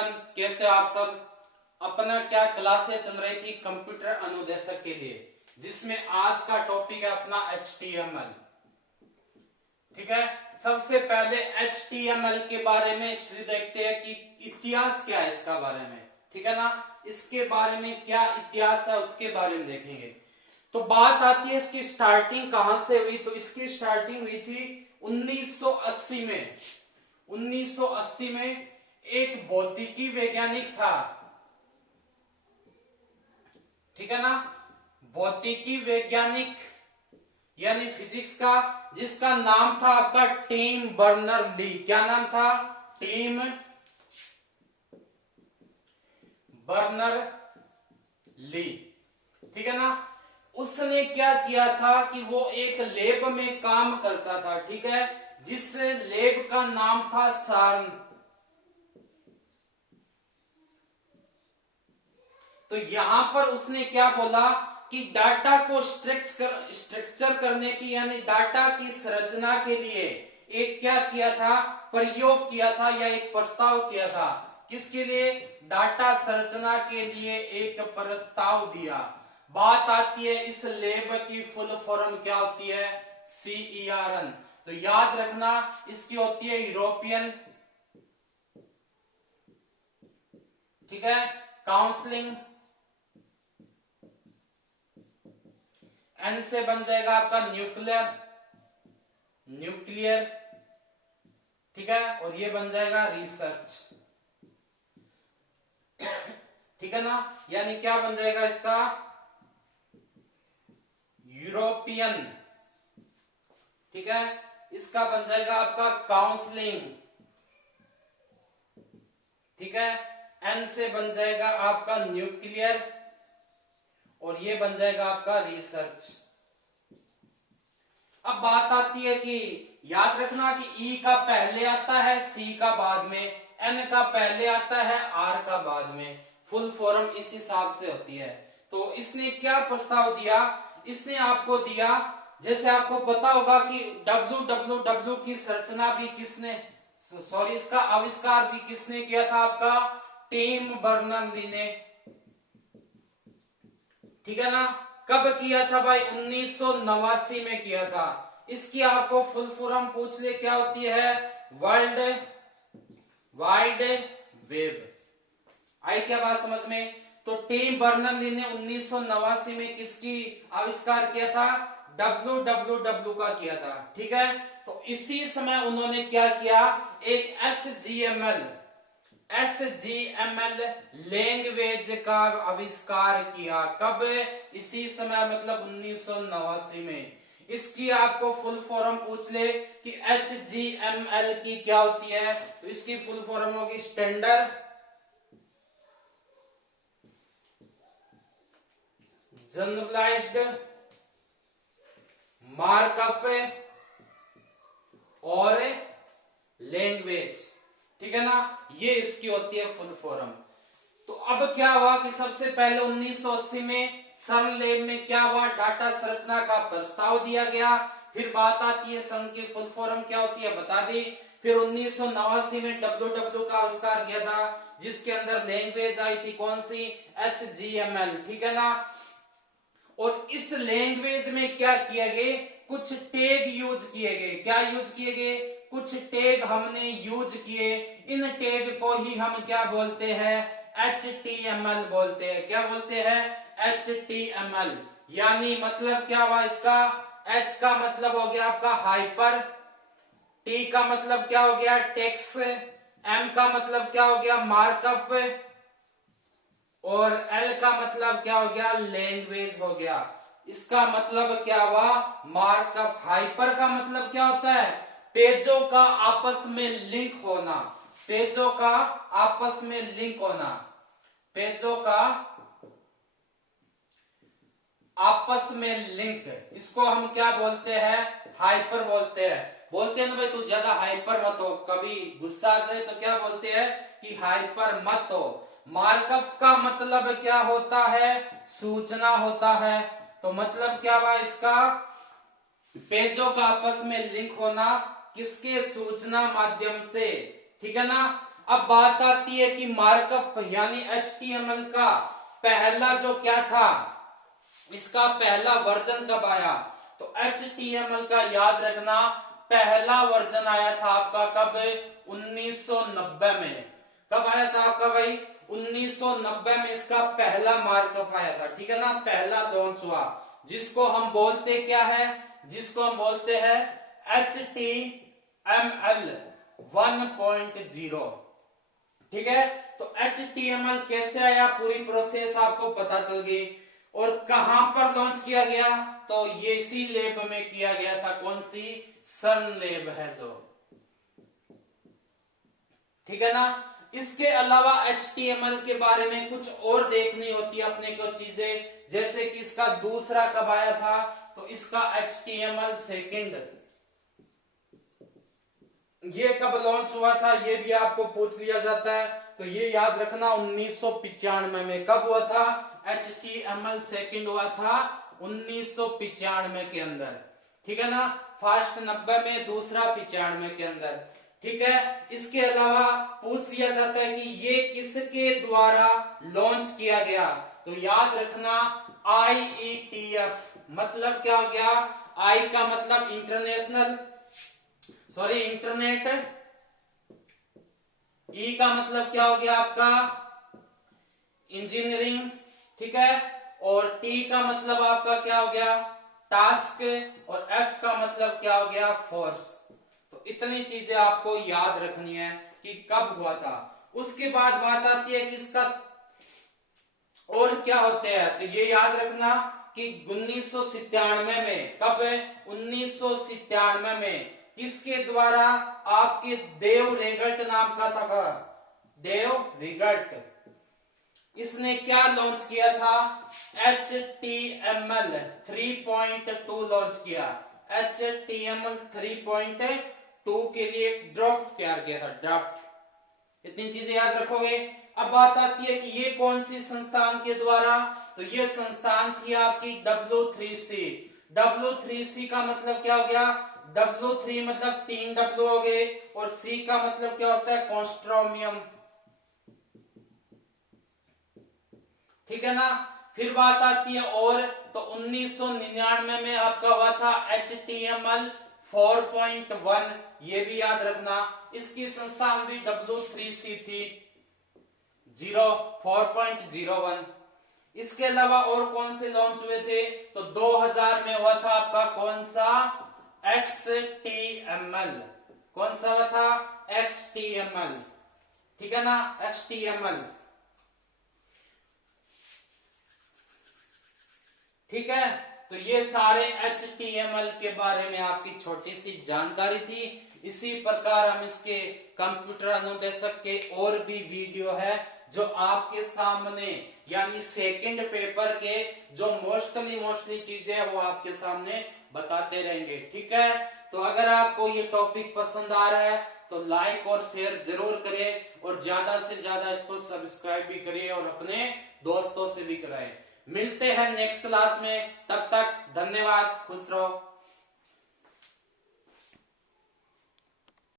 Everyone, कैसे आप सब। अपना क्या क्लासें चल रही थी कंप्यूटर अनुदेशक के लिए, जिसमें आज का टॉपिक है अपना HTML। ठीक है, सबसे पहले HTML के बारे में हिस्ट्री देखते हैं कि इतिहास क्या है इसका बारे में। ठीक है ना, इसके बारे में क्या इतिहास है उसके बारे में देखेंगे। तो बात आती है इसकी स्टार्टिंग कहां से हुई। तो इसकी स्टार्टिंग हुई थी 1980 में। 1980 में एक भौतिकी वैज्ञानिक था, ठीक है ना, भौतिकी वैज्ञानिक यानी फिजिक्स का, जिसका नाम था आपका टिम बर्नर ली। क्या नाम था? Tim Berners Lee. ठीक है ना, उसने क्या किया था कि वो एक लैब में काम करता था, ठीक है, जिस लैब का नाम था सार्न। तो यहां पर उसने क्या बोला कि डाटा को स्ट्रक्चर करने की यानी डाटा की संरचना के लिए एक क्या किया था, प्रयोग किया था या एक प्रस्ताव किया था। किसके लिए? डाटा संरचना के लिए एक प्रस्ताव दिया। बात आती है इस लैब की फुल फॉर्म क्या होती है? CERN। तो याद रखना इसकी होती है यूरोपियन, ठीक है, काउंसलिंग। N से बन जाएगा आपका न्यूक्लियर, न्यूक्लियर, ठीक है, और ये बन जाएगा रिसर्च। ठीक है ना, यानी क्या बन जाएगा इसका? यूरोपियन, ठीक है, इसका बन जाएगा आपका काउंसलिंग, ठीक है, N से बन जाएगा आपका न्यूक्लियर और ये बन जाएगा आपका रिसर्च। अब बात आती है कि याद रखना कि E का पहले आता है, C का बाद में, N का पहले आता है, R का बाद में। फुल फॉर्म इस हिसाब से होती है। तो इसने क्या प्रस्ताव दिया? इसने आपको दिया, जैसे आपको पता होगा कि www की संरचना भी किसने, सॉरी, इसका आविष्कार भी किसने किया था? आपका टिम बर्नर-ली ने। ठीक है ना, कब किया था भाई? 1989 में किया था। इसकी आपको फुल फॉर्म पूछ ले क्या होती है? World wide web. आई क्या बात समझ में? तो टिम बर्नर-ली ने 1989 में किसकी आविष्कार किया था? www का किया था। ठीक है, तो इसी समय उन्होंने क्या किया? एक SGML लैंग्वेज का आविष्कार किया। कब? इसी समय, मतलब 1989 में। इसकी आपको फुल फॉर्म पूछ ले कि HTML की क्या होती है, तो इसकी फुल फॉर्म होगी स्टैंडर्ड जनरलाइज्ड मार्कअप और लैंग्वेज। ठीक है ना, ये इसकी होती है फुल फॉर्म। तो अब क्या हुआ कि सबसे पहले 1980 में सन लैब में क्या हुआ? डाटा संरचना का प्रस्ताव दिया गया। फिर बात आती है सन की फुल फॉर्म क्या होती है, बता दी। फिर 1989 में www का आविष्कार किया था, जिसके अंदर लैंग्वेज आई थी कौन सी? HTML। ठीक है ना, और इस लैंग्वेज में क्या किए गए? कुछ टैग यूज किए गए। क्या यूज किए गए? कुछ टैग हमने यूज किए। इन टैग को ही हम क्या बोलते हैं? HTML बोलते हैं। क्या बोलते हैं? HTML। यानी मतलब क्या हुआ इसका? H का मतलब हो गया आपका हाइपर, T का मतलब क्या हो गया? टेक्स्ट, M का मतलब क्या हो गया? मार्कअप, और L का मतलब क्या हो गया? लैंग्वेज हो गया। इसका मतलब क्या हुआ? मार्कअप। हाइपर का मतलब क्या होता है? पेजों का आपस में लिंक होना। पेजों का आपस में लिंक होना। पेजों का आपस में लिंक, इसको हम क्या बोलते हैं? हाइपर बोलते हैं। बोलते हैं ना भाई तू ज्यादा हाइपर मत हो, कभी गुस्सा आ जाए तो क्या बोलते हैं कि हाइपर मत हो। मार्कअप का मतलब क्या होता है? सूचना होता है। तो मतलब क्या हुआ इसका? पेजों का आपस में लिंक होना, किसके? सूचना माध्यम से। ठीक है ना, अब बात आती है कि मार्कअप यानी HTML का पहला जो क्या था, इसका पहला वर्जन कब आया? तो HTML का याद रखना पहला वर्जन आया था आपका कब? 1990 में। कब आया था आपका भाई? 1990 में इसका पहला मार्कअप आया था, ठीक है ना, पहला लॉन्च हुआ, जिसको हम बोलते क्या है? जिसको हम बोलते हैं HTML 1.0, ठीक है। तो HTML कैसे आया, पूरी प्रोसेस आपको पता चल गई। और कहां पर लॉन्च किया गया? तो ये इसी लैब में किया गया था। कौन सी? सर्न लैब है जो, ठीक है ना। इसके अलावा HTML के बारे में कुछ और देखनी होती है अपने को चीजें, जैसे कि इसका दूसरा कब आया था? तो इसका HTML सेकंड ये कब लॉन्च हुआ था, ये भी आपको पूछ लिया जाता है। तो ये याद रखना 1995 में। कब हुआ था? HTML सेकंड हुआ था 1995 के अंदर, ठीक है ना। फर्स्ट 90 में, दूसरा 95 के अंदर, ठीक है। इसके अलावा पूछ लिया जाता है कि ये किसके द्वारा लॉन्च किया गया? तो याद रखना IETF, मतलब क्या हो गया? आई का मतलब इंटरनेशनल, सॉरी इंटरनेट, ई का मतलब क्या हो गया आपका? इंजीनियरिंग, ठीक है। और टी का मतलब आपका क्या हो गया? टास्क। और एफ का मतलब क्या हो गया? फोर्स। तो इतनी चीजें आपको याद रखनी है कि कब हुआ था। उसके बाद बात आती है कि इसका और क्या होते हैं, तो ये याद रखना कि 1997 में, कब है? 1997 में किसके द्वारा? आपके देव रेगल्ट नाम का था, देव रेगल्ट, इसने क्या लॉन्च किया था? HTML 3.2 लॉन्च किया। HTML 3.2 के लिए ड्राफ्ट तैयार किया था, ड्राफ्ट। इतनी चीजें याद रखोगे। अब बात आती है कि ये कौन सी संस्थान के द्वारा? तो ये संस्थान थी आपकी W3C। W3C का मतलब क्या हो गया? W3 मतलब 3 W हो गए, और C का मतलब क्या होता है? कॉन्स्ट्रोमियम, ठीक है ना। फिर बात आती है और, तो 1999 में आपका हुआ था HTML 4.1, ये भी याद रखना। इसकी संस्थान भी W3C थी, 4.01। इसके अलावा और कौन से लॉन्च हुए थे? तो 2000 में हुआ था आपका कौन सा? XTML। कौन सा हुआ था? XTML, ठीक है ना, XTML, ठीक है। तो ये सारे HTML के बारे में आपकी छोटी सी जानकारी थी। इसी प्रकार हम इसके कंप्यूटर अनुदेशक के और भी वीडियो है जो आपके सामने, यानी सेकंड पेपर के जो मोस्टली चीजें है वो आपके सामने बताते रहेंगे, ठीक है। तो अगर आपको ये टॉपिक पसंद आ रहा है तो लाइक और शेयर जरूर करें, और ज्यादा से ज्यादा इसको सब्सक्राइब भी करिए और अपने दोस्तों से भी कराएं। मिलते हैं नेक्स्ट क्लास में, तब तक धन्यवाद, खुश रहो।